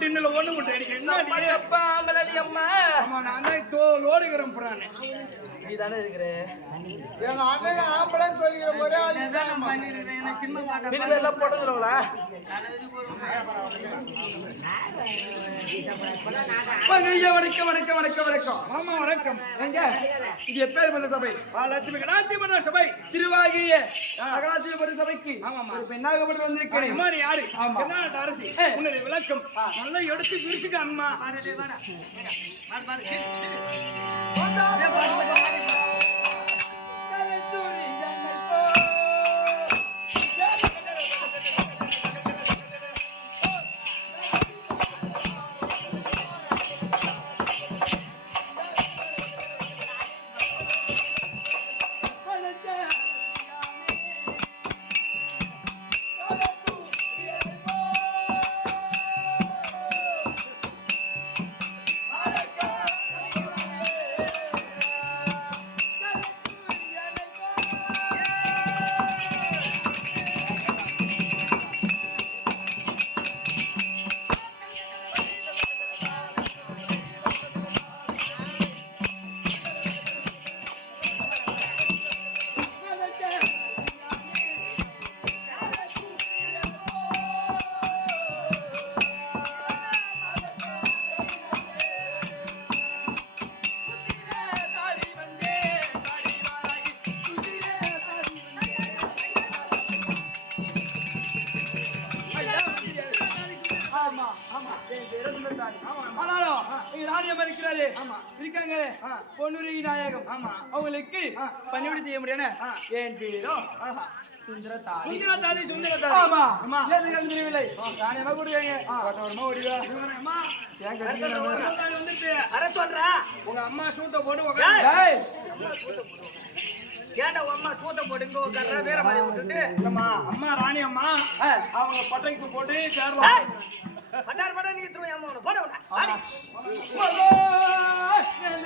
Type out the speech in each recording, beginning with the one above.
டின்னுல ஒண்ணு முட்டை அடிக்க என்ன அப்பா ஆம்பளடி அம்மா ஆமா நான் தான் தோலோடு இருக்கிறேன் புறானே நீ தானே இருக்கிற எங்க அண்ணன் ஆம்பளன்னு சொல்லிக்கிற ஒரே ஆளு தான் பண்ணிருக்கேன் என்ன சின்ன பாட்டா இது எல்லாம் போடுறவங்களா வணக்கம் வணக்கம் வணக்கம் வணக்கம் ஆமா வணக்கம் எங்க இது எப்பேற்பட்ட சபை லட்சுமி கடாட்சிமன்ற சபை திருவாகிய மகராட்சிமன்ற சபைக்கு ஒரு பெண்ணாகப்பட்டு வந்திருக்கிறேன் அம்மா நீ யாரு என்ன அரசி உன்னுடைய விளக்கம் நல்லா எடுத்து பிரிச்சுக்க அம்மா பொன்னுரி நாயகம் அவங்களுக்கு பணிவிடை செய்ய முடியாது என் பேரோ சுந்தரத்தாதி சுந்தரத்தாதி ஆமா ஆமா எதுக்கு தெரியவில்லை ராணியமா கொடுங்க ஓட்டமா ஓடிவா ஏன் கட்டிங்க வந்துட்டு அரை சொல்றா உங்க அம்மா சூத்த போட்டு உட்கார்ந்து டேய் ஏண்டா அம்மா சூத்த போட்டு இங்க உட்கார்றா வேற மாதிரி விட்டுட்டு அம்மா ராணி அம்மா அவங்க பட்டைக்கு போட்டு சேரலாம் பட்டார் பட்டா நீ திரும்ப அம்மா போட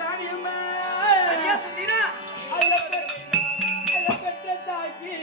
ராணி அம்மா ஐயா சுந்தீனா தாக்கி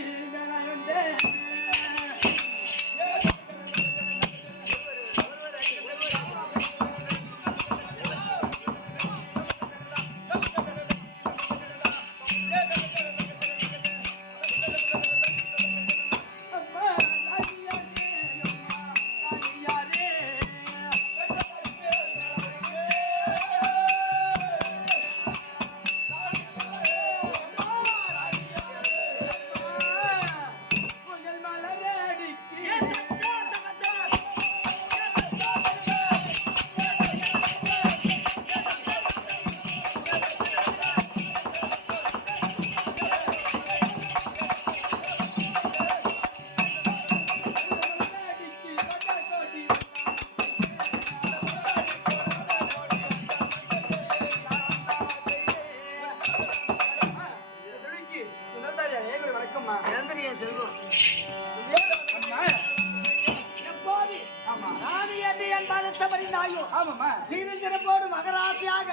மகராசியாக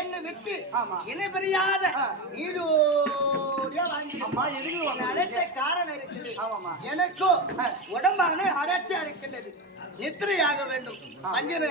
என்னை விட்டு என்னை பெரியாத அடைத்த காரணம் இருக்குது எனக்கோ உடம்பான அடைச்சா இருக்கின்றது நித்திரையாக வேண்டும் பஞ்சர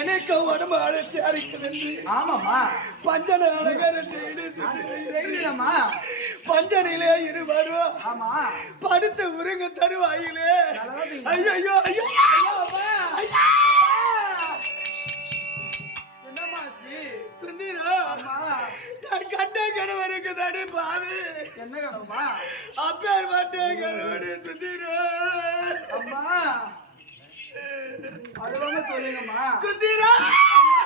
எனக்கு உடம்பு அழைச்சி அரைக்குது ஆமாம்மா பஞ்சனை அழகர தெரியுதம்மா பஞ்சனையிலே இருவரும் ஆமா படுத்த உருங்க தருவாயிலே ஐயோ ஐயோ ஐயோ என்னமாச்சு சுந்தீரா நான் கண்ட கணவருக்கு தானே பாவி என்ன கனவுமா அப்பேர் மாட்டே கணவனே சுந்தீரா அம்மா அழுவாம சொல்லுங்கம்மா சுந்தீரா அம்மா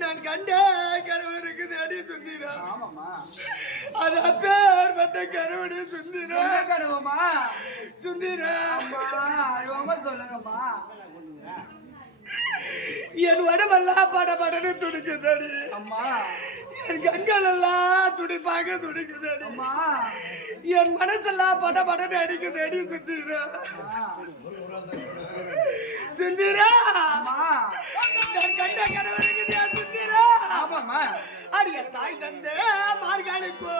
நான் கண்ட கனவு இருக்குது அடி சுந்தீரா அது அப்பேர் பட்ட கனவடி சுந்தீரா கனவுமா சுந்தீரா அழுவாம சொல்லுங்கம்மா என் உடம்பெல்லாம் பட படன்னு துடிக்குதடி அம்மா என் கண்கள் எல்லாம் துடிப்பாக துடிக்குதடி அம்மா என் மனசெல்லாம் பட படன்னு அடிக்குதடி சுந்தீரா சுந்தீரா நான் கண்ட கனவு இருக்குது சுந்தீரா ஆமாம்மா அடிய தாய் தந்த மார்காலுக்கோ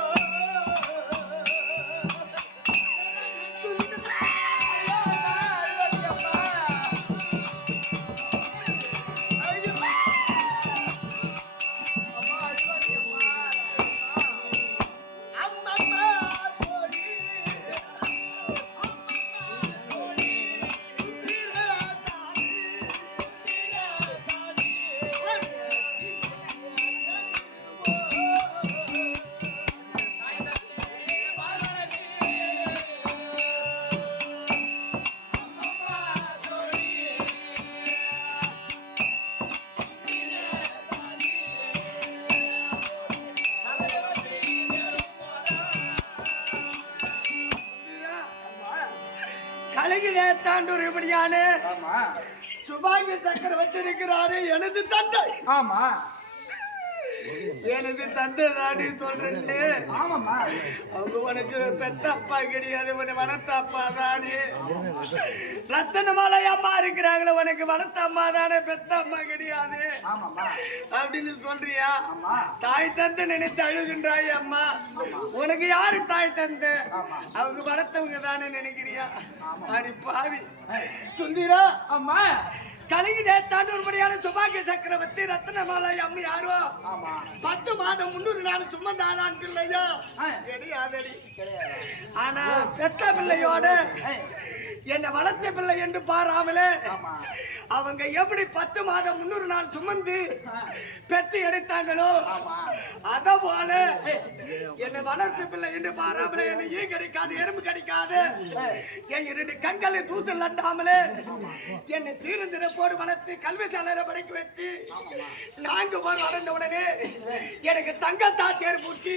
கலைஞரே தாண்டூரிபடியான சுபாகி சக்கர வச்சிருக்கிறாரு எனது தந்தை ஆமா எனது தந்தை தாடி சொல்றேன் ஆமாம்மா அவங்க உனக்கு பெத்த அப்பா கிடையாது உன்னை வளர்த்த அப்பா தானே ரத்தனமாலை அம்மா இருக்கிறாங்களே உனக்கு வளர்த்த அம்மா தானே பெத்த அம்மா கிடையாது அப்படின்னு சொல்றியா தாய் தந்தை நினைத்து அழுகின்றாய் அம்மா உனக்கு யாரு தாய் தந்தை அவங்க வளர்த்தவங்க தானே நினைக்கிறியா அடி பாவி சுந்தீரா அம்மா கலிங்கதே தாண்டூர்படியான சுபாகிய சக்கரவர்த்தி ரத்னமாலை அம்மி யாரோ 10 மாதம் 300 நாள் சுமந்தாதான் பிள்ளையோ கிடையாதடி ஆனா பெத்த பிள்ளையோட என்ன வளர்த்த பிள்ளை என்று பாராமலே அவங்க எப்படி 10 மாதம் 300 நாள் சுமந்து பெத்து எடுத்தாங்களோ அத போல என்ன வளர்த்த பிள்ளை என்று பாராமலே என்ன ஈ கிடைக்காது எறும்பு கிடைக்காது என் 2 கண்களை தூசல் அண்டாமலே என்னை சீரந்திர போடு வளர்த்து கல்வி சாலையில படிக்க வச்சு 4 பேர் வளர்ந்த உடனே எனக்கு தங்கம் தாத்தியார் பூட்டி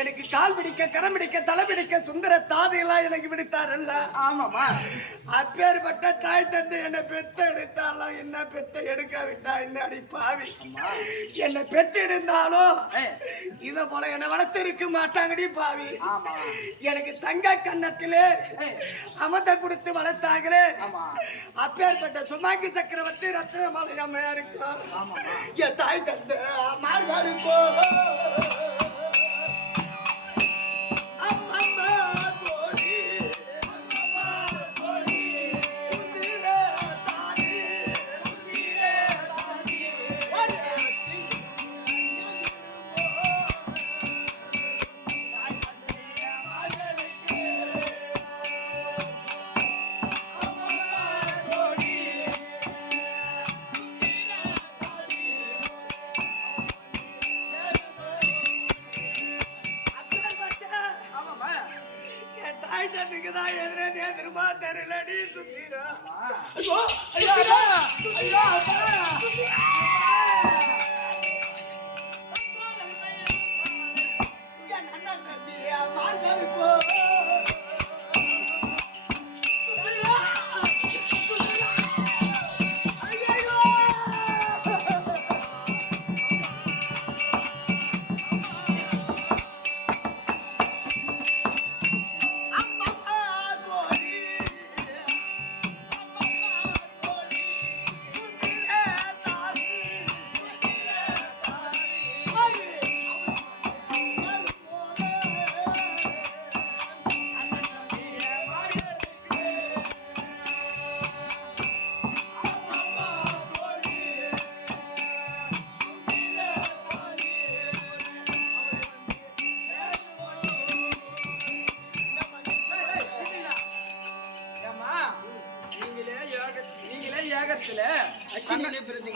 எனக்கு கால் பிடிக்க கரம் பிடிக்க தலை பிடிக்க சுந்தர தாதையெல்லாம் எனக்கு பிடித்தாரல்ல ஆமாமா அப்பேற்பட்ட தாய் தந்தை என்னை பெத்த எடுத்தாலும் என்ன பெத்த எடுக்க விட்டா என்ன அடி பாவி என்னை பெத்து எடுத்தாலும் இத போல என்னை வளர்த்து இருக்க மாட்டாங்கடி பாவி எனக்கு தங்க கன்னத்திலே அமர்ந்த கொடுத்து வளர்த்தாங்களே அப்பேற்பட்ட சுமாங்கி சக்கரவர்த்தி ரத்னமாலை அம்மையா இருக்கும் என் தாய் தந்தை மார்கா இருக்கும் திரும்ப தெரியலடி சுந்தீரா ஐயோ ஐயோ ஐயோ என் அண்ணன் தம்பியா வாழ்க்கோ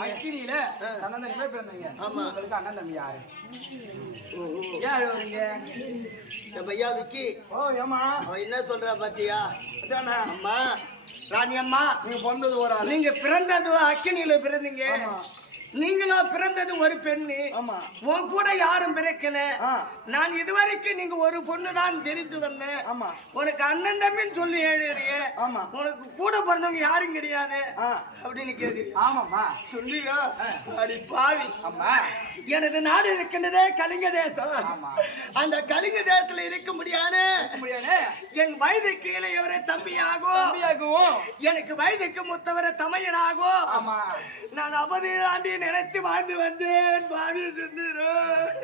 அக்கினியில தன்னந்தனிமே பிறந்தீங்க. உங்களுக்கு அண்ணன் தம்பி யாரு? ஏன் அழுவீங்க? பையா விக்கி ஏமா அவன் என்ன சொல்றா பாத்தியா? அம்மா ராணி அம்மா, நீங்க பிறந்தது ஒரு ஆளு, நீங்க பிறந்தது அக்கினியில பிறந்தீங்க. நீங்களா பிறந்தது ஒரு பெண்ணு. உன் கூட யாரும் பிறக்கல. நான் இதுவரைக்கும் நீங்க ஒரு பொண்ணு தான் தெரிந்து வந்தேன். உனக்கு அண்ணன் தம்பின்னு சொல்லி எழுதுறிய, உனக்கு கூட பிறந்தவங்க யாரும் கிடையாது அப்படின்னு கேக்குறீங்க. ஆமாமா சொல்லியா? அடி பாவி, எனது நாடு இருக்கின்றதே கலிங்க தேசம். அந்த கலிங்க தேசத்துல இருக்க முடியாது. என் வயது கீழே இவரை தம்பியாகும், எனக்கு வயதுக்கு முத்தவரை தமையனாகும். நான் 50 ஆண்டு நினைத்து வாழ்ந்து வந்தேன். பாவி சுந்தரோ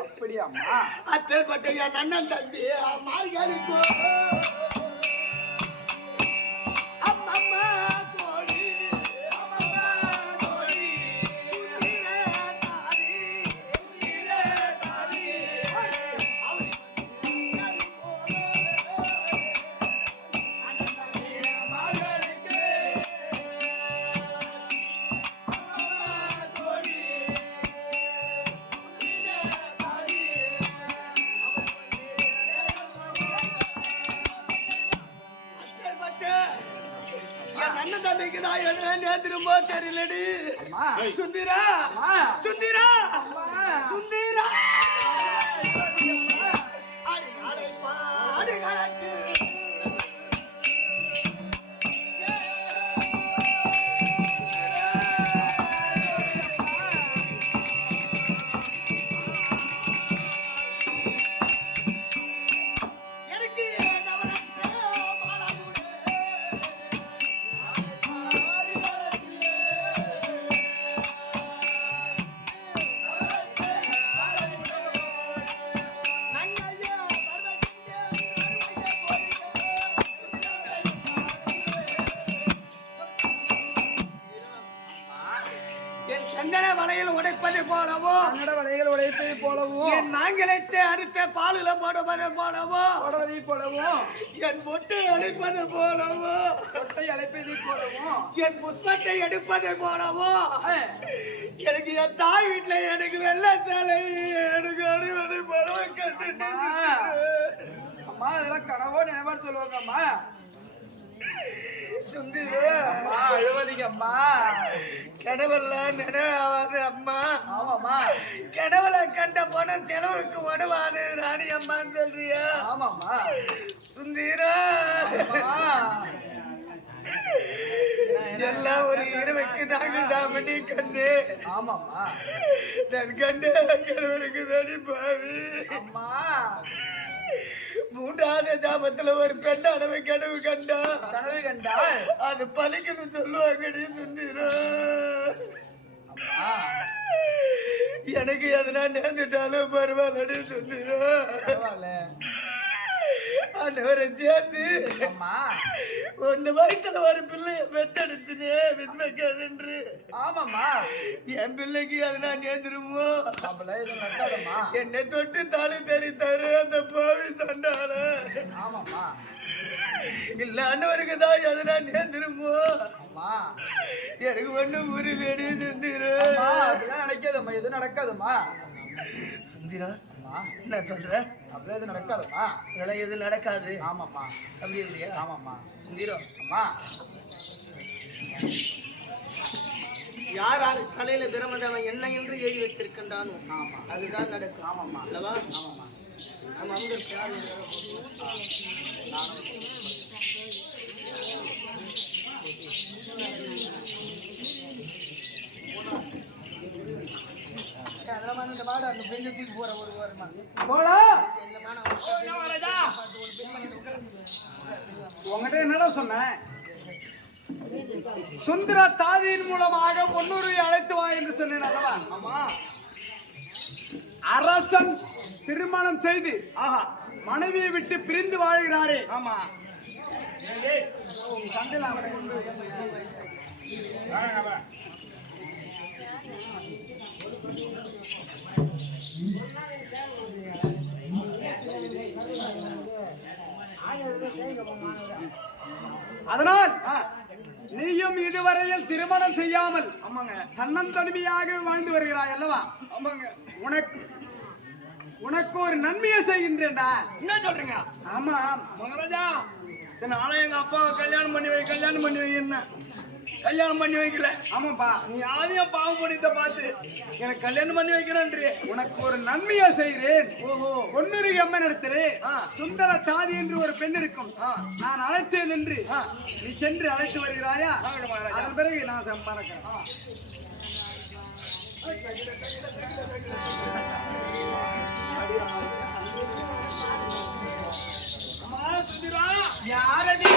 அப்படியாம்மா? அப்பேற்பட்ட என் அண்ணன் தம்பி மார்கரிக்கோ அம்மம்மா தோழி திரும்ப தெரியலடி. சுந்தரா சுந்தரா சுந்தரா என் மாங்கலத்தை அறுத்த பாலுல போடுவது போலவோ, என் பொட்டை அழைப்பது போலவோ, என் புஷ்பத்தை எடுப்பது போலவோ, எனக்கு என் தாய் வீட்டுல எனக்கு வெள்ளை சாலை எனக்கு அணிவது போலவோ கட்டுட்டு அம்மா. இதெல்லாம் கனவோ நினைவா சொல்லுவாங்க அம்மா. அழுவதிங்கம்மா. கனவெல்லாம் நினைவாது அம்மா. ஆமாமா. கனவுல கண்ட பணம் செலவுக்கு உடவாது ராணி அம்மான்னு சொல்றியா? ஆமாமா. சுந்தீரா எல்லாம் ஒரு இரவுக்கு நாங்கள் தாமணி கண்டு. ஆமாமா. நான் கண்டு கணவருக்கு தனி பாவி. அம்மா 3வது ஜாமத்துல ஒரு பெண்ணானவை கனவு கண்டா. அது பலிக்கணும் சொல்லுவாங்கடி சுந்தீரா. எனக்கு எதனா நேர்ந்துட்டாலும் பரவாயில்லடி சுந்தீரா. அன்னவரை சேர்ந்து இந்த வயிற்றுல ஒரு பிள்ளைய பெத்தெடுத்துனே விஸ்வக்காதென்று. ஆமாமா. என் பிள்ளைக்கு அதனா நேர்ந்துருமோ? என்னை தொட்டு தாலி தெரித்தாரு அந்த பாவி சண்டால. ஆமாமா. இல்ல அன்னவருக்கு தான் எதனா நேர்ந்துருமோ? எனக்கு ஒண்ணு உரிமையடி செஞ்சிரு. நடக்காதம்மா, எது நடக்காதம்மா. சுத்திரம் என்ன சொல்ற? அப்படியே எதுவும் நடக்காதுமா? இதெல்லாம் எதுவும் நடக்காது. ஆமாம்மா. அப்படி இல்லையா? ஆமாம்மா. சுந்தரம் அம்மா, யார் யார் தலையில பிரமதவன் என்ன என்று எழுதி வைத்திருக்கின்றானோ ஆமா, அதுதான் நடக்கும். ஆமாம்மா. அல்லவா? ஆமாம்மா. நம்ம அமுதருக்கு யார் இந்த மாடு அந்த பெஞ்ச தூக்கி போற ஒரு வாரமா போடா. உங்ககிட்ட என்னடா சொன்னேன்? சுந்தர தாதியின் மூலமாக பொன்னூரை அழைத்து வா என்று சொன்னேன் அல்லவா? ஆமா. அரசன் திருமணம் செய்து ஆஹா. மனைவியை விட்டு பிரிந்து வாழ்கிறாரே. ஆமா. அதனால் நீயும் இதுவரையில் திருமணம் செய்யாமல் ஆமாங்க. தன்னந்தனிமையாக வாழ்ந்து வருகிறாய் அல்லவா? ஆமாங்க. உனக்கு ஒரு நன்மையை செய்கின்றேன்டா. என்ன சொல்றீங்க? ஆமா மகாராஜா, நானும் எங்க அப்பாவை கல்யாணம் பண்ணி வை என்ன கல்யாணம் பண்ணி வைக்கல. ஆமாப்பா, நீ ஆதியம் பாவம் பண்ணிட்ட பார்த்து எனக்கு கல்யாணம் பண்ணி வைக்கிறேன்றே. உனக்கு ஒரு நன்மையை செய்கிறேன். பொன்னுரி அம்மன் இடத்திலே சுந்தர தாதி என்று ஒரு பெண் இருக்கும். நான் அழைத்தேன் என்று நீ சென்று அழைத்து வருகிறாயா? அதன் பிறகு நான் சம்பாதிக்கிறேன். யாரடி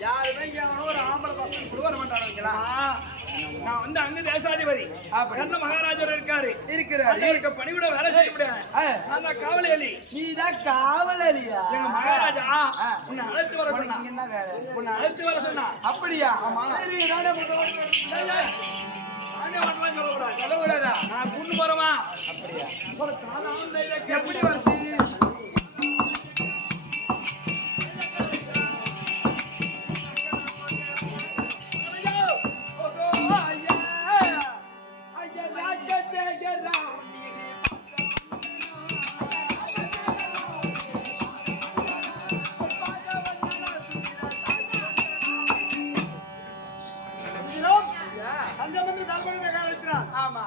யாருமே ஒரு ஆம்பளை பசங்க குடுவர மாட்டானுங்களா? நான் வந்து அங்க தேசாதிபதி என்ன மகாராஜர் இருக்கிறாரு. பணிவிட வேலை செய்ய முடியாது. நான் தான் காவலாளி. நீதான் காவலாளியா? எங்க மகாராஜா உன்னை அழைத்து வர சொன்னா. என்ன வேலை? உன்னை அழைத்து வர சொன்னா. அப்படியா? ஆமா. சொல்லக்கூடாதா? நான் கூண்டு போறவா. அப்படியா? எப்படி வருது?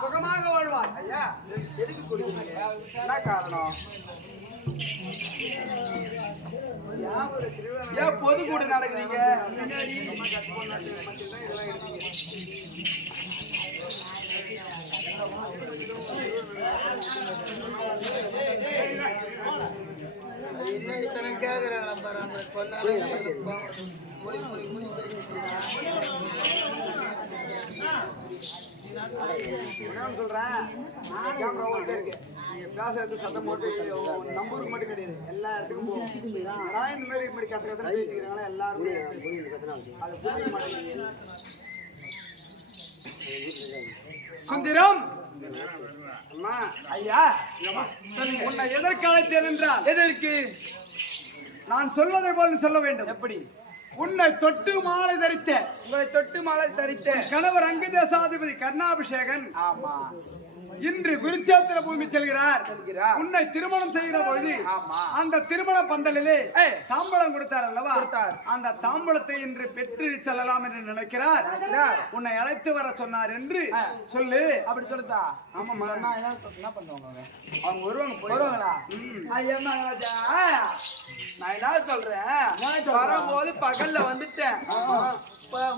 சுகமாக வாழ்வார். ஐயா, எதுக்கு கொடுக்குறீங்க? என்ன காரணம்? ஏன் பொது கூடு நடக்குறீங்க? என்ன கேக்குறாங்களா பாரு, கொண்டாட சொல்றேன். கேமரா ஓடிட்டே இருக்கு. நீங்க பேசுறது சத்தம் போட்டு நம்பருக்கு மட்டும் கிடையாது, எல்லா இடத்துக்கும் போகும். நான் இந்த மாதிரி இப்படி கத்த கத்த பேசிக்கிறாங்களா எல்லாருமே அது புரிய மாட்டேங்குது. சுந்தரம் அம்மா, ஐயா, உன்னை எதற்கு அழைத்தேன் என்றால், எதற்கு? நான் சொல்வதை போல் சொல்ல வேண்டும். எப்படி? உன்னை தொட்டு மாலை தரித்த, உங்களை தொட்டு மாலை தரித்த கணவர் அங்கு தேசாதிபதி கர்ணாபிஷேகன் ஆமா இன்று குருச்சேத்திர பூமி செல்கிறார். உன்னை திருமணம் செய்கிற பொழுது அந்த திருமண பந்தலிலே தாம்பூலம் கொடுத்தார் அல்லவா? அந்த தாம்பூலத்தை இன்று பெற்று செல்லலாம் என்று நினைக்கிறார். உன்னை அழைத்து வர சொன்னார் என்று சொல்லு. அப்படி சொல்லுதா? ஆமாமா. என்ன பண்ணுவாங்க அவங்க வருவாங்க. வருவாங்களா? ஐயா மகாராஜா, நான் என்ன சொல்றேன், வரும்போது பகல்ல வந்துட்டேன்.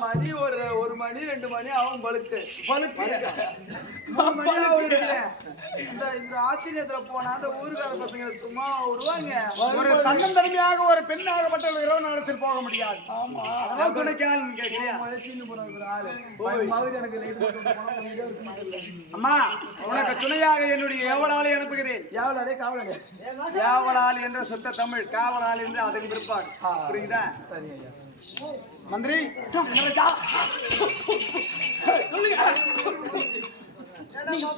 மணி ஒரு மணி 2 மணி ஆகும். பழுக்கு இந்த ஆச்சரியத்துல போனா அந்த ஊருக்கார பசங்க சும்மா விடுவாங்க. ஒரு தன்னந்தனிமையாக ஒரு பெண்ணாகப்பட்ட இரவு நேரத்தில் போக முடியாது. ஆமா, அதனால துணைக்கால் கேட்கிறியா? அம்மா, உனக்கு துணையாக என்னுடைய ஏவலாளை அனுப்புகிறேன். ஏவலாளே காவலாளே. ஏவலாளி என்ற சுத்த தமிழ், காவலாளி என்று அதன் பிற்பாடு. புரியுதா? சரி ஐயா. மந்திரி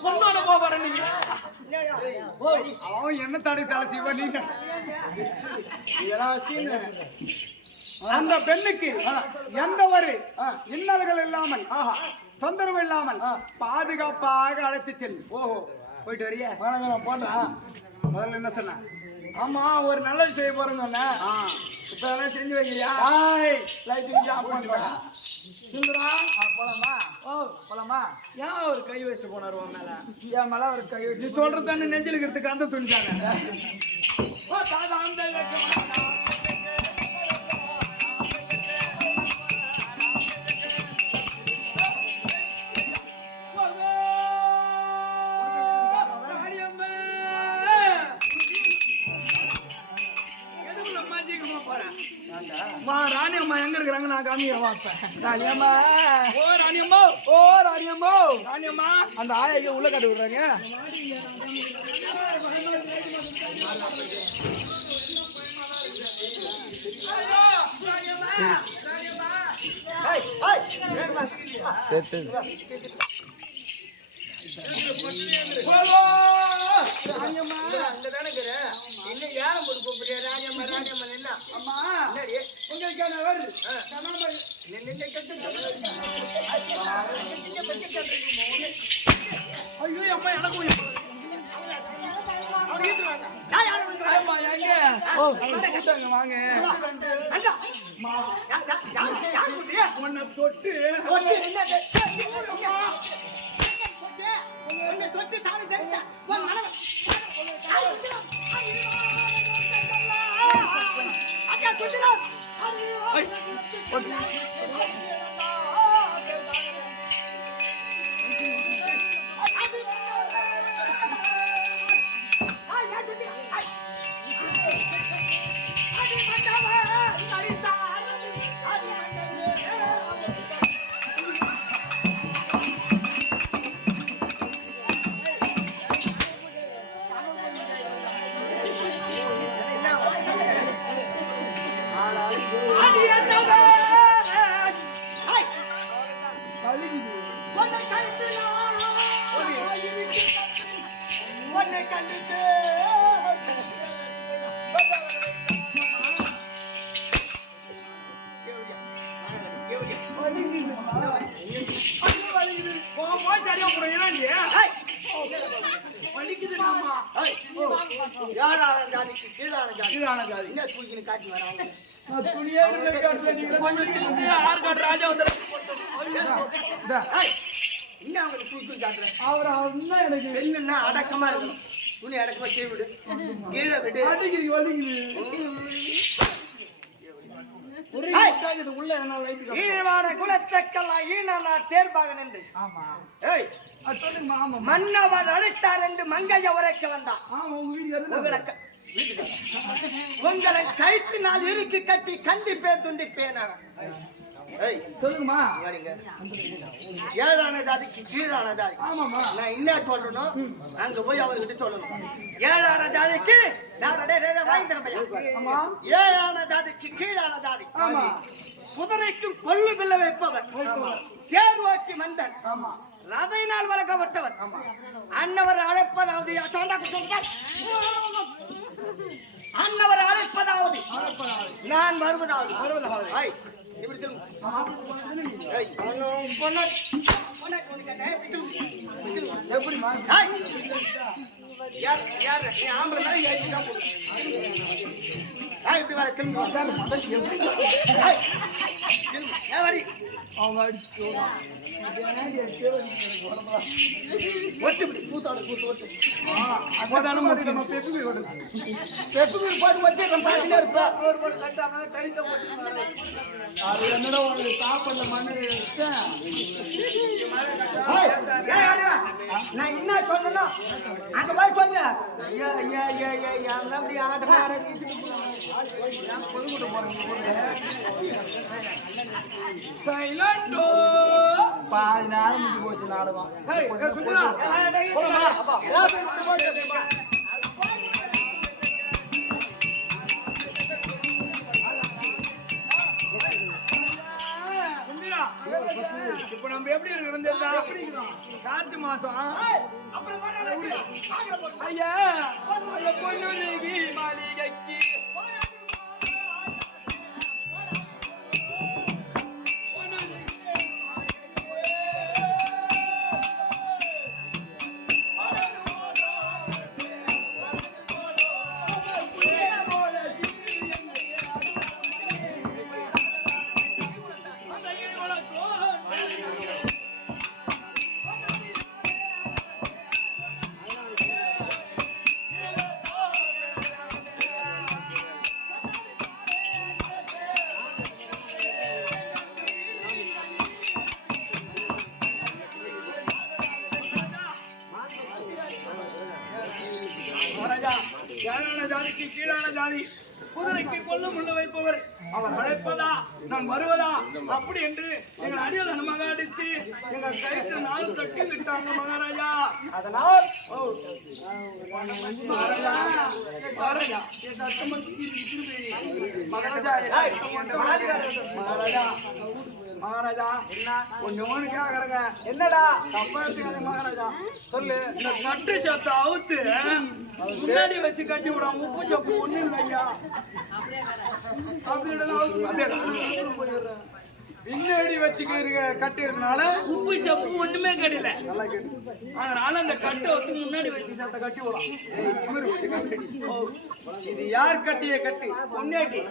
பொண்ணோட போற நீங்க அவன் என்ன தடை தலை செய்வா? நீங்க அந்த பெண்ணுக்கு எந்த ஒரு இன்னல்கள் இல்லாமல், தொந்தரவு இல்லாமல் பாதுகாப்பாக அழைத்து செல். போயிட்டு வரியா? வணக்கம் போட்டேன். முதல்ல என்ன சொன்ன? ஆமா ஒரு நல்லது செய்ய போறேன்னு சொன்னேன். இப்ப எல்லாம் செஞ்சு வைக்கிறியா? லைட்டிங் ஆஃப் பண்ணுறா சுந்தரா. போலாமா? ஓ போலாமா? ஏன் ஒரு கை வச்சு போனார் உன் மேல? என் மேல ஒரு கை வச்சு சொல்றது தானே நெஞ்சில் இருக்கிறதுக்கு அந்த துணிச்சாங்க. ஓ தாதா அந்த ராணி அம்மா எங்க இருக்கிறாங்க? நான் காமிக்க பார்ப்பேன். ராணி அம்மா, ஓ ராணி அம்மா, ஓ ராணி அம்மா, ராணி அம்மா, அந்த ஆயா உள்ள காட்டி விடுறாங்க. ஐயோ அம்மா எனக்கு வாங்க உன்னை தொட்டு தொட்டு தானே தெரிஞ்ச அடக்கமா இருக்கணும். துணி அடக்கமா கீழே விடு, கீழே விடு. மன்னவர் அழைத்தார் என்று மங்கைய உரைக்க வந்தான். உங்களை கைத்து நாள் இறுக்கி கட்டி கண்டிப்பேன் துண்டிப்பேன். சொல்லுங்கம்மா. ஏழான ஜாதிக்கு கீழான ஜாதி. நான் என்ன சொல்லணும், அங்க போய் அவர்கிட்ட சொல்லணும். ஏழான ஜாதிக்கு ஏழான ஜாதிக்கு கீழான ஜாதி. குதிரைக்கும் கொள்ளு பிள்ளை வைப்பவர், தேர் ஓட்டி மந்தன், ரதையினால் வளர்க்கப்பட்டவர். அன்னவர் அழைப்பதாவது அன்னவர் அழைப்பதாவது நான் வருவதாவது. இப்படி வர திரும்ப நான் என்ன சொல்லணும் அங்க போய் சொல்லு. பாதி நேரம் முடிஞ்சு போச்சு நாடகம். இப்ப நம்ம எப்படி இருக்கிறோம்? கார்த்தி மாசம் ஐயா பொண்ணு மாளிகைக்கு மகாராஜா ஏழான ஜாதிக்கு கீழான ஜாதி குதிரைக்கு கொல்லு முள்ள வைப்பவர் அவர் அழைப்பதா நான் வருவதா அப்படி என்று எங்கள் அடியில் நமக அடித்து எங்கள் கைக்கு நாள் தட்டி விட்டாங்க மகாராஜா. அதனால் மகாராஜா மகாராஜா என் சத்தம் திரும்பி மகாராஜா மகாராஜா மகாராஜா என்ன கொஞ்சம் கேக்குறங்க என்னடா தப்பா எடுத்துக்காத மகாராஜா. சொல்லு. இந்த கட்டு சத்த அவுத்து முன்னாடி வச்சு கட்டி விடாம உப்பு சப்பு ஒண்ணு இல்லையா பின்னாடி வச்சுக்கிறீங்க கட்டிறதுனால உப்பு சப்பு ஒண்ணுமே கிடையல. நல்லா கேட்டு. அதனால அந்த கட்டை வந்து முன்னாடி வச்சு சத்த கட்டி விடலாம். இது யார் கட்டிய கட்டு? பொன்னாட்டி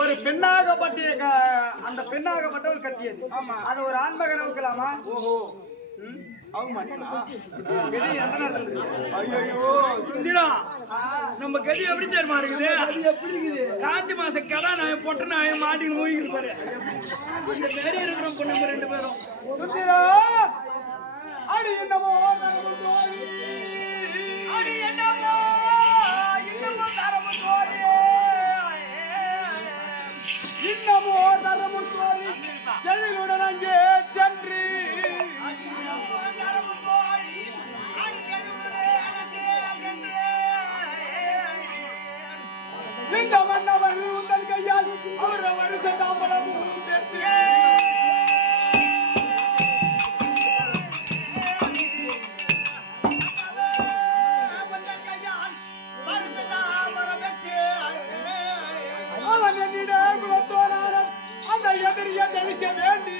ஒரு பெண்ணாகப்பட்டிய அந்த பெண்ணாகப்பட்டவள் கட்டியது. ஆமா. அது ஒரு ஆண்மகன் வைக்கலாமா? ஓஹோ அவங்க ஐயோ சுந்திரா நம்ம கதி எப்படி தெரியுமா இருக்குது? காந்தி மாசம் கடா நாயம் பொட்ட நாயம் மாட்டின்னு மூழ்கிட்டு பாரு. அந்த பேரு இருக்கிறோம் நம்ம ரெண்டு பேரும். சுந்திரா அடி என்னமோ அடி என்னமோ இன்னமும் தரமும் தோழி இன்னமோ தரமும் தோழி எழிலுடன் அங்கே சென்று இந்த மன்னவர் உங்கள் கையால் அவர வருஷ தாம்பலமும் பெற்று அவன் என்னிடம் குலத்தோராரம் அந்த எதிரியை ஜெயிக்க வேண்டி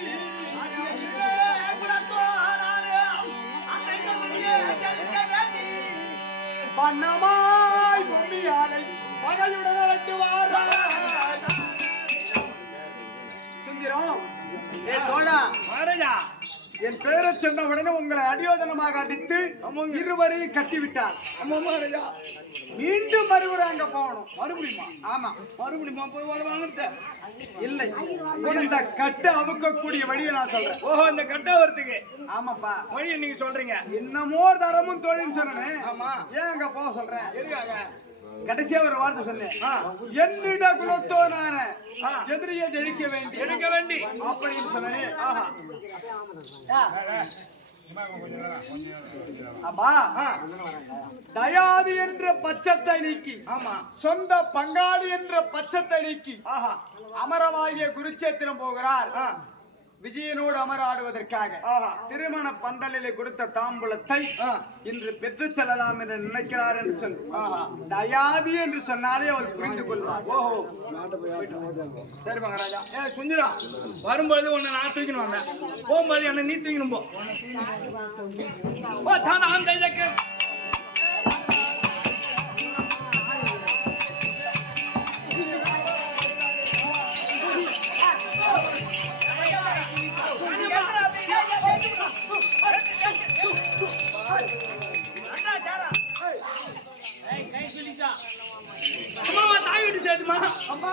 பண்ணமாய் பொம்மியாரை மகளுடன் அழைத்து வாரார். சுந்தரம் ஏ தோழா மகாராஜா என் பேரை சொன்ன உடனே உங்களை அடியோதனமாக அடித்து இருவரையும் கட்டிவிட்டார். ஆமா மகாராஜா மீண்டும் மறுபடியும் அங்க போகணும். மறுபடியுமா? ஆமா மறுபடியுமா போய் வாங்கிட்ட இல்லை இந்த கட்டை அவுக்கக்கூடிய வழியை நான் சொல்றேன். ஓஹோ இந்த கட்டா வரதுக்கு ஆமாப்பா வழியை நீங்க சொல்றீங்க. இன்னமோ தரமும் தொழில் சொன்னேன். ஆமா ஏன் அங்க போக சொல்றேன்? எதுக்காக? கடைசியா ஒரு வார்த்தை சொன்னேன். என்னிட குலத்தோ நான எதிரியை ஜெயிக்க வேண்டி எடுக்க வேண்டி அப்படின்னு சொன்னேன். ஆஹா அப்பா தயாதி என்ற பட்சத்தை நீக்கி ஆமா சொந்த பங்காளி என்ற பட்சத்தை நீக்கி ஆஹா அமரமாகிய குருச்சேத்திரம் போகிறார். விஜயனோடு அமராடுவதற்காக ஆஹா திருமண பந்தலிலே கொடுத்த தாம்பூலத்தை இன்று பெற்று செல்லலாம் என்று நினைக்கிறார் என்று சொல்லு. தயாதி என்று சொன்னாலே அவள் புரிந்து கொள்வார். ஓஹோ சரி மகாராஜா. ஏ சுந்தரா வரும்போது உன்னை நான் தூக்கின்னு வந்தேன், போகும்போது என்ன நீ தூக்கின்னு போ. ஓ தானா அந்த இதற்கு அம்மா தாய் வீட்டு சேர்த்துமா அம்மா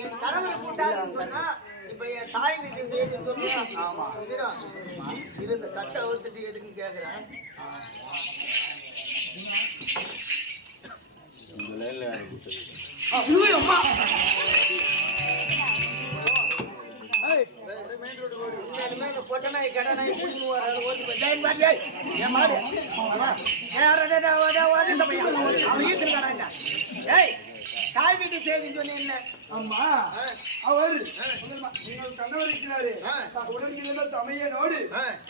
என் கணவர் கூட்டாளி இப்ப என் தாய் வீட்டு செய்தி இருந்த கட்டை அவுத்துட்டு எதுக்கு கேக்குறேன்? அம்மா தாய் வீட்டு செய்தி சொன்ன என்ன? அம்மா அவர் நீங்கள் கணவர் இருக்கிறாரு உடன்கிற தமையனோடு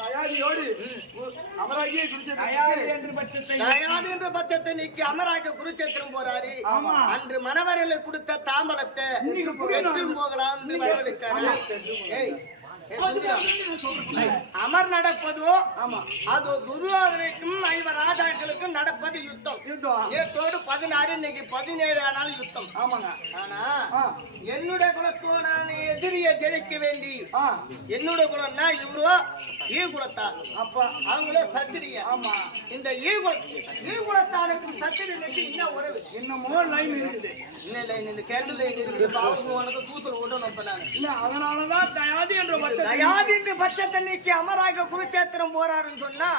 தயாரியோடு அமராகிய என்ற பட்சத்தை நீக்கி அமராக குருச்சேத்திரம் போறாரு. அன்று மணவரையில கொடுத்த தாம்பலத்தை பெற்றும் போகலாம் என்று வரவழைத்தாரு. அமர் நடப்பதோ அது துரியோதனைக்கும் 5 ராஜாக்களுக்கும் நடப்பது யுத்தம். ஏத்தோடு 16 இன்னைக்கு 17 ஆனாலும் யுத்தம். ஆனா என்னுடைய குலத்தோட எதிரியை ஜெயிக்க வேண்டி என்னுடைய குலம்னா இவரோ ஈ குலத்தார். அப்ப அவங்கள சத்திரிய. ஆமா இந்த ஈ குலத்தாருக்கு சத்திரியனுக்கு இன்னும் உறவு இன்னமோ லைன் இருக்குது. இன்னும் லைன் இந்த கேரள லைன் இருக்குது. அவங்க உனக்கு கூத்தல் விடணும். இப்ப நான் இல்ல அதனாலதான் தயாதி என்ற தயாதி என்று பட்சத்தை நீக்கி அமர நேராக குருச்சேத்திரம் போறாருன்னு சொன்னா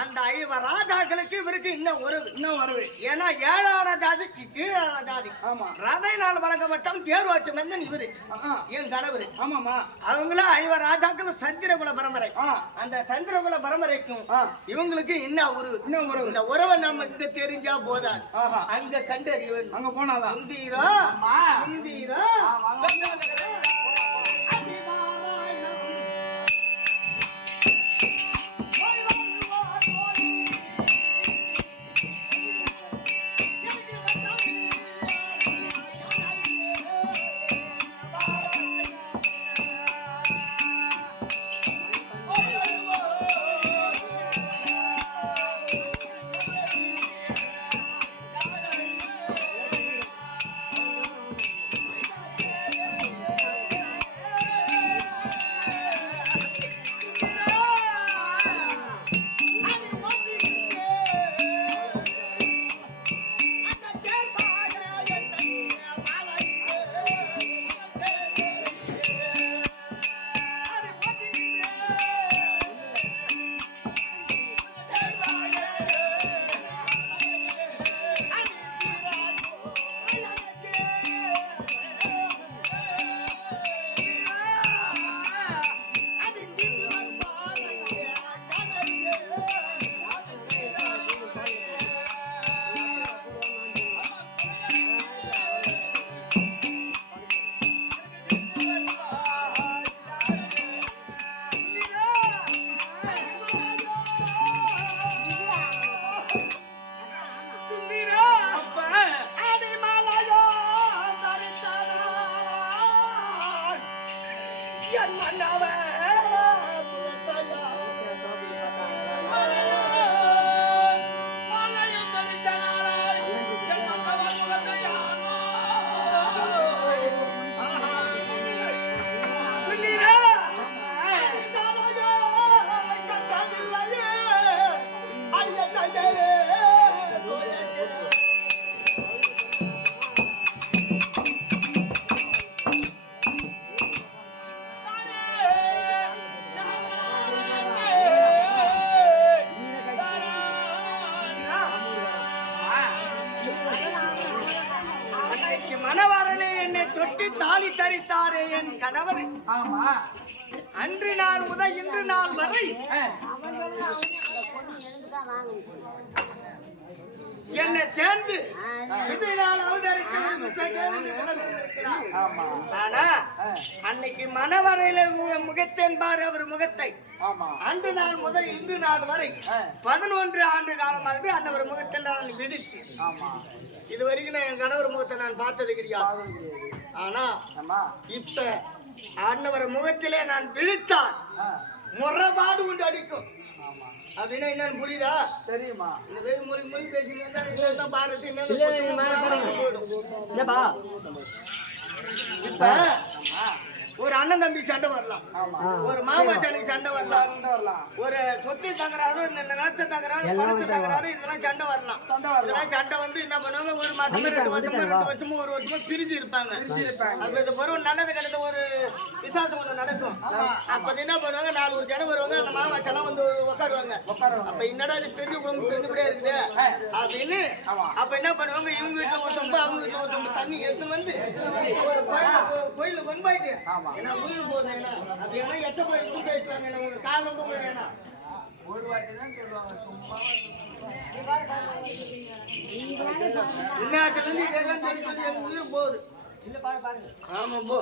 அந்த 5 ராஜாக்களுக்கு இவருக்கு இன்னும் உறவு ஏன்னா 7ஆன ஜாதிக்கு கீழான ஜாதி ரதையினால் வழங்கப்பட்டம் தேர்வாட்சி மந்தன் இவரு என் கணவர் அவங்களும் 5 ராஜாக்களும் சந்திரகுல பரம்பரை அந்த சந்திரகுல பரம்பரைக்கும் இவங்களுக்கு இன்னும் உறவு இந்த உறவை நம்ம இங்க தெரிஞ்சா போதாது அங்க கண்டறிய அங்க போனாதான் இந்தீரா மணவரலே என்னை தொட்டி தாலி தரித்தாரே என் கணவர் அன்று நாள் முதல் இன்று நாள் வரை என்னை சேர்ந்து இதனால் ஆனா அன்னைக்கு மணவரையில முகத்தேன் பாரு அவர் முகத்தை அன்று நாள் முதல் இன்று நாள் வரை 11 ஆண்டு காலமாகுது அன்னவர் முகத்தை நான் விடுத்து இது வரைக்கும் நான் என் கணவர் முகத்தை நான் பார்த்தது கிடையாது ஆனா இப்ப அன்னவர் முகத்திலே நான் விழித்தால் முறைபாடு உண்டு அடிக்கும் அப்படின்னா என்னன்னு புரியுதா தெரியுமா இந்த பேர் மொழி பேசினா பாரதி இப்ப ஒரு அண்ணன் தம்பி சண்டை வரலாம் ஒரு மாமா சண்டைக்கு சண்டை வரலாம் ஒரு சொத்து தகராறு நிலத்தை தகராறு பணத்தை தகராறு இதெல்லாம் சண்டை வரலாம் இதெல்லாம் சண்டை வந்து என்ன பண்ணுவாங்க ஒரு மாசம் 2 வருஷமோ 1 வருஷமோ பிரிஞ்சு இருப்பாங்க அப்ப ஒரு நல்லது கிடைத்த ஒரு விசாசம் ஒண்ணு நடக்கும் அப்ப என்ன பண்ணுவாங்க 4 ஜனம் வருவாங்க அந்த மாமா எல்லாம் வந்து உட்காருவாங்க அப்ப என்னடா இது பிரிஞ்சு பிரிஞ்சுபடியா இருக்குது அப்படின்னு அப்ப என்ன பண்ணுவாங்க இவங்க வீட்டுல ஒரு சொம்பு அவங்க வீட்டுல ஒரு சொம்பு தண்ணி எடுத்து வந்து ஒரு கோயில கொண்டாயிட்டு ஏன்னா உயிர் போகுது ஏன்னா அது என்ன எட்ட போய் இப்படி பேசுவாங்க உங்க காலம் போகிறேன்னா ஒரு வாட்டி தான் சொல்லுவாங்க சும்மா இன்னத்துல இருந்து இதெல்லாம் சொல்லி சொல்லி எங்க உயிர் போகுது ஆமா போ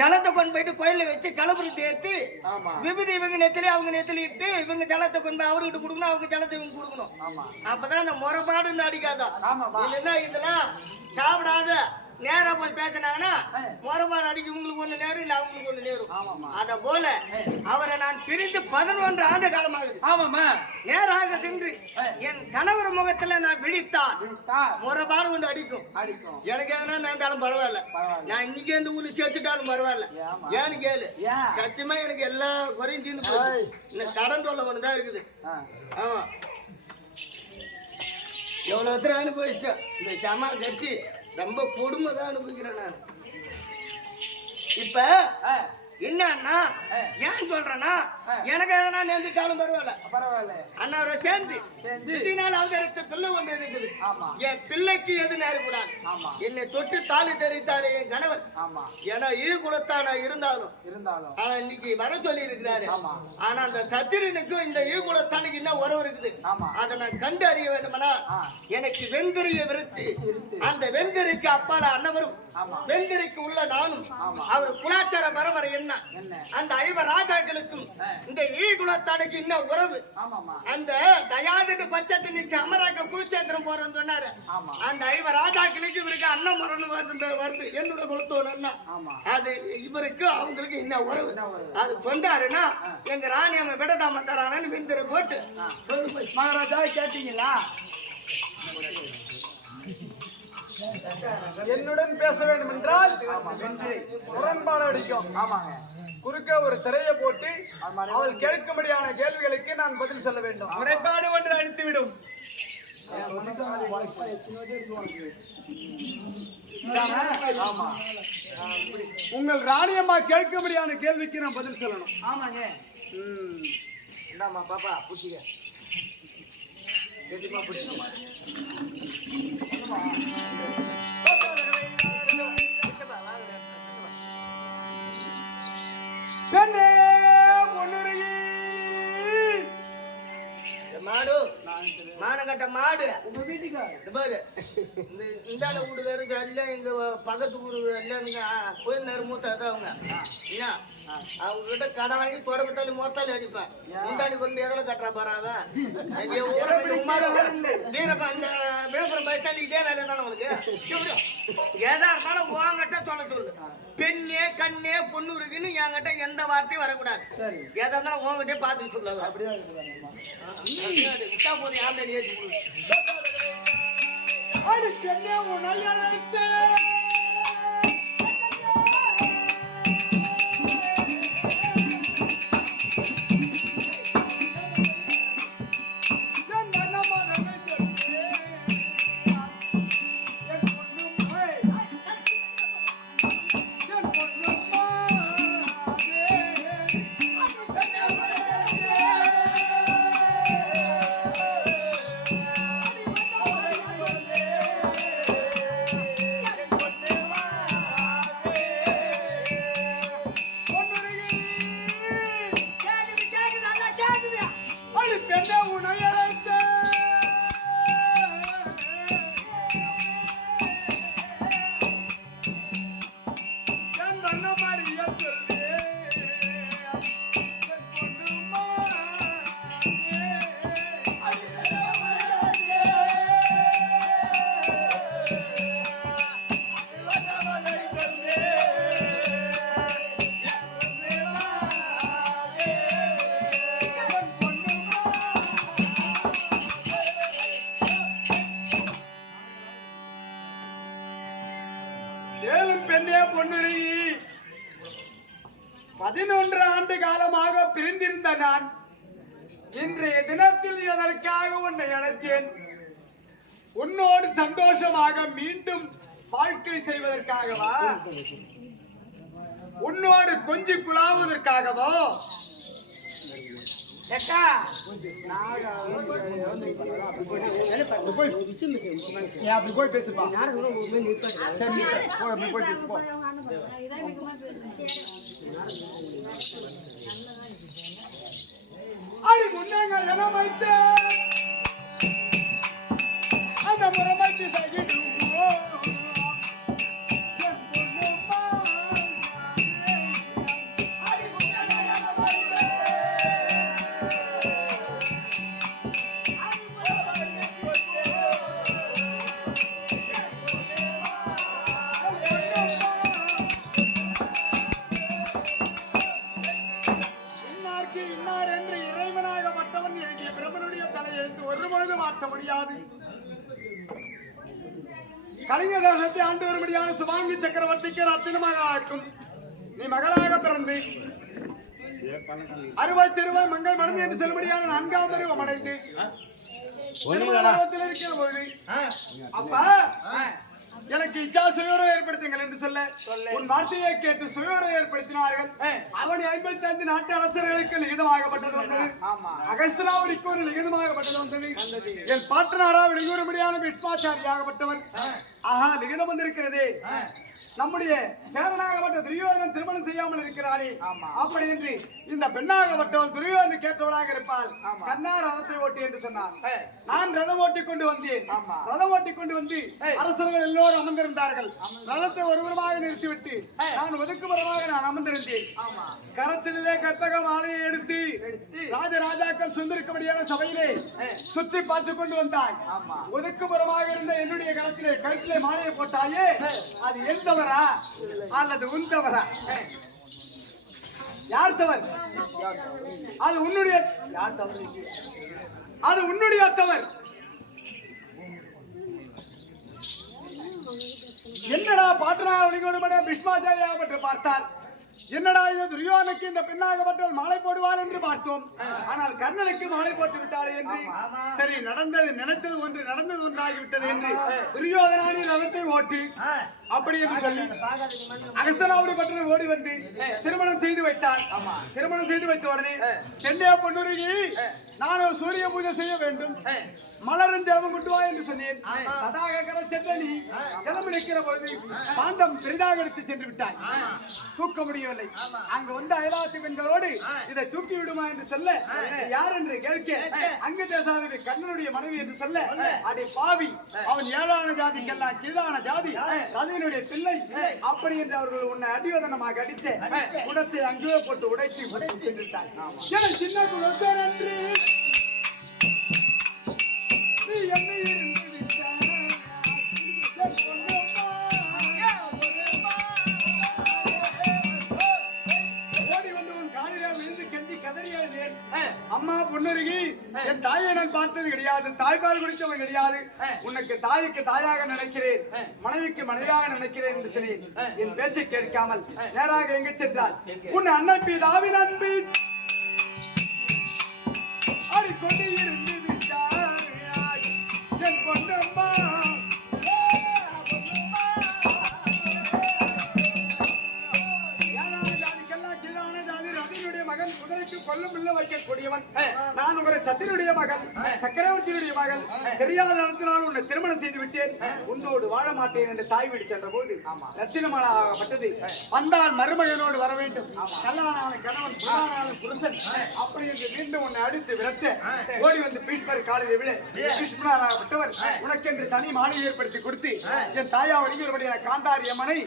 ஜலத்தை கொண்டு போயிட்டு கோயில வச்சு கலப்புரி தேர்த்து விபதி இவங்க நெத்திலே அவங்க நெத்தில இட்டு இவங்க ஜலத்தை கொண்டு போய் அவர்கிட்ட கொடுக்கணும் அவங்க ஜலத்தை இவங்க கொடுக்கணும் அப்பதான் இந்த முறைப்பாடுன்னு அடிக்காதான் இல்லைன்னா இதெல்லாம் சாப்பிடாத நேரா போய் பேசினாங்கன்னா முறைப்பாடு அடிக்க உங்களுக்கு ஒண்ணு நேரம் இல்ல அவங்களுக்கு ஒண்ணு நேரும் அத போல அவரை நான் பிரிந்து 11 ஆண்டு காலமாகுது நேராக சென்று என் கணவர் முகத்துல நான் விழித்தால் முறைப்பாடு கொண்டு அடிக்கும் எனக்கு எதனா நேர்ந்தாலும் பரவாயில்ல நான் இன்னைக்கு இந்த ஊர்ல சேர்த்துட்டாலும் பரவாயில்ல ஏன்னு கேளு சத்தியமா எனக்கு எல்லா குறையும் தீர்ந்து போச்சு இந்த கடன் தொல்லை ஒண்ணுதான் இருக்குது ஆமா எவ்வளவு தூரம் அனுபவிச்சேன் இந்த சமா கட்டி ரொம்ப கொடுமை தான் அனுபவிக்கிறேன் நான் இப்ப என்னன்னா போறேன்னா எனக்கு எதனா நேர்ந்துட்டாலும் பரவாயில்ல அண்ணாவரை சேர்ந்து இதனால் அவருக்கு பிள்ளை ஒன்று இருக்குது. என் பிள்ளைக்கு எது நேரக்கூடாது. என்னை தொட்டு தாலி தெரிவித்தாரு என் கணவர். ஏன்னா ஈகுலத்தான இருந்தாலும் ஆனா இன்னைக்கு வர சொல்லி இருக்கிறாரு. ஆனா அந்த சத்திரனுக்கும் இந்த ஈகுலத்தானுக்கு என்ன உறவு இருக்குது அதை நான் கண்டு அறிய வேண்டுமானா எனக்கு வெந்திரிய விருத்தி. அந்த வெந்திரிக்கு அப்பால அண்ணவரும் வெந்திரிக்கு உள்ள நானும் அவர் குலாச்சார பரம்பரை என்ன அந்த ஐவ ராஜாக்களுக்கும் இந்த ஈகுலத்தானுக்கு என்ன உறவு. அந்த தயாதிட்டு பச்சத்தினிக்கு அமராக்க குருச்சேத்திரம் போறேன்னு சொன்னாரு. அந்த ஐவ ராஜாக்களுக்கு இவருக்கு அண்ணன் முரணு வருது என்னோட குலத்தோட அது இவருக்கு அவங்களுக்கு என்ன உறவு அது சொன்னாருன்னா எங்க ராணி அம்மா விடதாம தரானு வெந்திர போட்டு மகாராஜா கேட்டீங்களா? என்னுடன் பேச வேண்டும் என்றால் முரண்பாடு அடிக்கும். குறுக்க ஒரு திரையை போட்டு அவள் கேட்கும்படியான கேள்விகளுக்கு நான் பதில் சொல்ல வேண்டும். முறைப்பாடு ஒன்று அழித்துவிடும். உங்கள் ராணியம்மா கேட்கும்படியான கேள்விக்கு நான் பதில் சொல்லணும். ஆமாங்க. பாப்பா புடிச்சிக்க மாடு மானகட்ட மாடு பாரு இந்த வீட்டுக்காரு எல்லாம் எங்க பக்கத்து ஊரு எல்லாம் கோயில் நேரம் மூத்தாதான் அவங்க என்ன அவங்க கிட்ட கடை வாங்கி தொடப்பு தண்ணி மொத்தாலி அடிப்பேன். முந்தாணி கொண்டு எதில் கட்டுறா போறான் வீரப்பா அந்த விழுப்புரம் பஸ் ஸ்டாண்ட் இதே வேலை தானே உனக்கு. எதா இருந்தாலும் உங்ககிட்ட சொல்ல சொல்லு. பெண்ணே கண்ணே பொண்ணு இருக்குன்னு என்கிட்ட எந்த வார்த்தையும் வரக்கூடாது. எதா இருந்தாலும் உங்ககிட்டே பார்த்து சொல்ல விட்டா போது யாருமே ஏற்றி பெண்ணே பொன்னுருகி 11 ஆண்டு காலமாக பிரிந்திருந்த நான் இன்றைய தினத்தில் எதற்காக உன்னை அழைத்தேன்? உன்னோடு சந்தோஷமாக மீண்டும் வாழ்க்கை செய்வதற்காகவா? உன்னோடு கொஞ்சி குழாவதற்காகவோ? அப்படி போய் பேசுப்பா. போய் பேசுப்போம். அது முன்னாங்க என வைத்து அந்த முறைமைக்கு சகிடுவோம். கலிங்க தேசத்தை ஆண்டு வரும்படியான சுபாங்கி சக்கரவர்த்திக்கு ரத்தினமாக ஆக்கும். நீ மகளாக பிறந்து அறுவாய் திருவாய் மங்கள் மடந்து என்று செல்லும்படியான 4ஆம் பருவம் அடைந்து இருக்கிற போது அப்ப எனக்கு இச்சா சுயோரம் ஏற்படுத்துங்கள் என்று சொல்ல உன் வார்த்தையை கேட்டு சுயோரம் ஏற்படுத்தினார்கள். அவன் 55 நாட்டு அரசர்களுக்கு லிகிதமாகப்பட்டது வந்தது. அகஸ்தனாவதிக்கு ஒரு லிகிதமாகப்பட்டது வந்தது. என் பாட்டனாரால் வெளியூறும்படியான பீஷ்மாச்சாரியாகப்பட்டவர் ஆஹா லிகிதம் வந்திருக்கிறதே, நம்முடைய பேரனாகப்பட்ட துரியோதனன் திருமணம் செய்யாமல் இருக்கிறானே, அப்படி என்று இந்த பெண்ணாகப்பட்டவள் துரியோதனன் கேட்டவளாக இருப்பாள். கண்ணா ரதத்தை ஓட்டி என்று சொன்னார். நான் ரதம் ஓட்டி கொண்டு வந்தேன். ரதம் ஓட்டி கொண்டு வந்து அரசர்கள் எல்லோரும் அமர்ந்திருந்தார்கள். ரதத்தை ஒருவருமாக நிறுத்திவிட்டு நான் ஒதுக்குப்புறமாக நான் அமர்ந்திருந்தேன். கரத்திலே கற்பக மாலையை எடுத்து ராஜராஜாக்கள் சொந்திருக்கபடியான சபையிலே சுற்றி பார்த்து கொண்டு வந்தாய். ஒதுக்குப்புறமாக இருந்த என்னுடைய கழுத்திலே மாலையை போட்டாயே, அது என் தவறா அல்லது உன் தவறா? யார் தவறு? அது உன்னுடைய யார் தவறு? அது உன்னுடைய தவறு. என்னடா பாட்டனா பீஷ்மாச்சாரியாகப்பட்டு பார்த்தார். என்னடா இது துரியோதனுக்கு இந்த பெண்ணாகப்பட்டவள் மாலை போடுவார் என்று பார்த்தோம். ஆனால் கர்ணனுக்கு மாலை போட்டு விட்டாளே என்று சரி நடந்தது நினைத்தது ஒன்று நடந்தது ஒன்றாகிவிட்டது என்று துரியோதனானி ரதத்தை ஓட்டி அப்படி என்று சொல்லி அகஸ்தனாபுரி பட்டணம் ஓடி வந்து திருமணம் செய்து வைத்தார். திருமணம் செய்து வைத்த உடனே சென்னையா பொன்னுருகி நானும் சூரிய பூஜை செய்ய வேண்டும், மலரும் ஜலமும் கொண்டு வா என்று சொன்னேன். தடாகர சென்றனி ஜலம் எடுக்கிற பொழுது பாண்டம் பெரிதாக எடுத்து சென்று விட்டாய். தூக்க முடியவில்லை. அங்கு வந்த அயலாத்து பெண்களோடு இதை தூக்கி விடுமா என்று சொல்ல யார் என்று கேட்க அங்கு தேசாதி கண்ணனுடைய மனைவி என்று சொல்ல அடி பாவி, அவன் ஏழான ஜாதிக்கெல்லாம் கீழான ஜாதி ரதியினுடைய பிள்ளை அப்படி என்று அவர்கள் உன்னை அடியோதனமாக அடித்து குடத்தை அங்கே போட்டு உடைத்து சென்று விட்டார். சின்ன குழந்தை நன்றி நீ என்னை இருந்து விட்டாய். அம்மா பொன்னுருகி, என் தாயை நான் பார்த்தது கிடையாது, தாய்ப்பால் குடித்தவன் கிடையாது. உனக்கு தாய்க்கு தாயாக நினைக்கிறேன், மனைவிக்கு மனைவியாக நினைக்கிறேன் என்று சொன்னேன். என் பேச்சை கேட்காமல் நேராக எங்கு சென்றால் உன் அண்ணன் பீதாவின் அன்பு ஆடிக்கொண்டு இருந்து விட்டாய் என் பொன்னம்மா. மகன் குதிரைக்கு கொல்லும் இல்ல வைக்கக்கூடியவன். நான் ஒரு சத்திரனுடைய மகள், சக்கரவர்த்தியுடைய மகள். தெரியாத நடத்தினால் உன்னை திருமணம் செய்து விட்டேன், உன்னோடு வாழ மாட்டேன் என்று தாய் வீடு சென்ற போது ரத்தினமாலாகப்பட்டது. வந்தால் மருமகனோடு வர வேண்டும், கல்லானாலும் கணவன் புறானாலும் புருஷன் அப்படி என்று மீண்டும் உன்னை அடித்து விரட்ட ஓடி வந்து பீஷ்மர் காலில் விழ பீஷ்மராகப்பட்டவர் உனக்கென்று தனி மாளிகை ஏற்படுத்தி கொடுத்து என் தாயா வடிவடைய காந்தாரி அம்மனை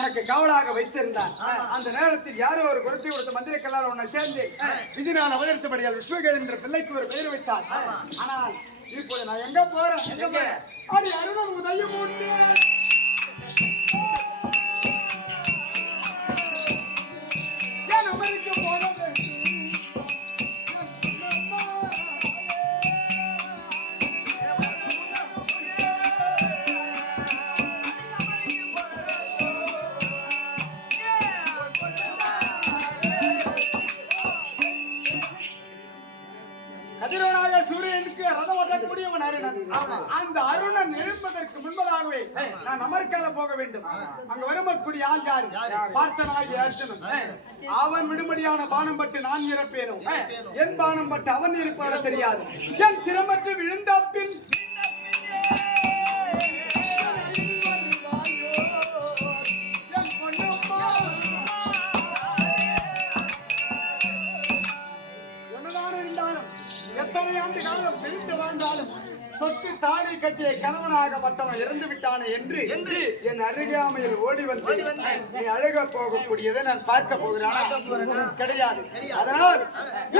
உனக்கு காவலாக வைத்திருந்தார். அந்த நேரத்தில் யாரோ ஒரு குருத்தை கொடுத்த மந்திர கல்லால் உன்னை சேர்ந்து விதினால் அவதரித்தபடியால் விஸ்வகர் என்ற பிள்ளைக்கு ஒரு பெயர் வைத்தார். ஆனால் இப்போது நான் எங்க போறேன்? அடி அருணன் உதயம் உண்டு. ஏன் அமெரிக்க போனது? கதிரோனாக சூரியனுக்கு ரதம் ஓட்டக்கூடியவன் அருணன். அந்த அருணன் எழுப்பதற்கு முன்பதாகவே நான் அமெரிக்கால போக வேண்டும். அங்க வருமக்கூடிய ஆள் யாரு? பார்த்தனாகிய அர்ஜுனன். அவன் விடுமடியான பானம் பட்டு நான் இறப்பேனோ, என் பானம் பட்டு அவன் இருப்பார தெரியாது. என் சிரமத்தில் விழுந்த பின் எத்தனை ஆண்டு காலம் பிரித்து வாழ்ந்தாலும் சொத்து தாலி கட்டிய கணவனாகப்பட்டவன் இறந்து விட்டானே என்று என் அருகாமையில் ஓடி வந்து நீ அழுக போகக்கூடியதை நான் பார்க்க போகிறேன் கிடையாது. அதனால்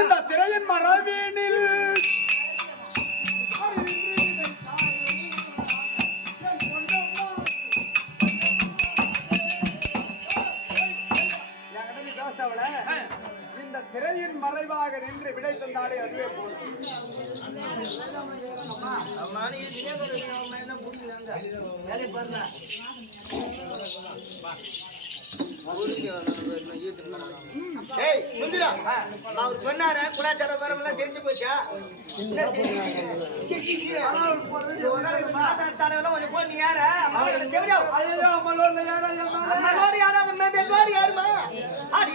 இந்த திரையின் மரபீனில் இந்த திரையின் மறைவாக நின்று விடை தந்தாலே அதுவே போதும். ஏய் முந்திரா அவர் சொன்னார குலாச்சார வரமெல்லாம் தெரிஞ்சு போச்சா மாட்டாடலாம் கொஞ்சம் போய் நீ யார அம்மனோடு யாராவது பெண்ணோடு யாருமா அடி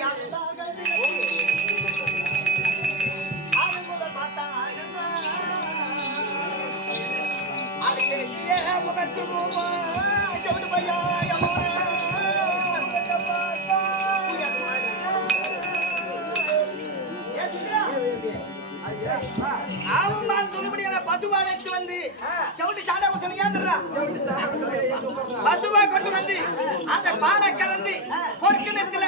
பசுபாடு வந்து செவிட்டு சாண்டா ஏந்துடுறா பசுவா கொண்டு வந்து அந்த பாலை கறந்து பொற்கிணத்துல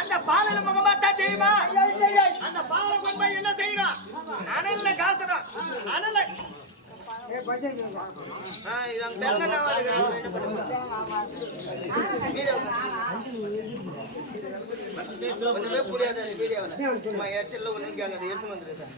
அந்த பாலையில முகமாட்டா தெரியுமா அந்த பாலை கொண்டு போய் என்ன செய்யறான் அனல்ல காசுறான் அனல்ல புரியாத வீடியோ ஒன்னும் கேட்காது எடுத்து வந்துருக்கேன்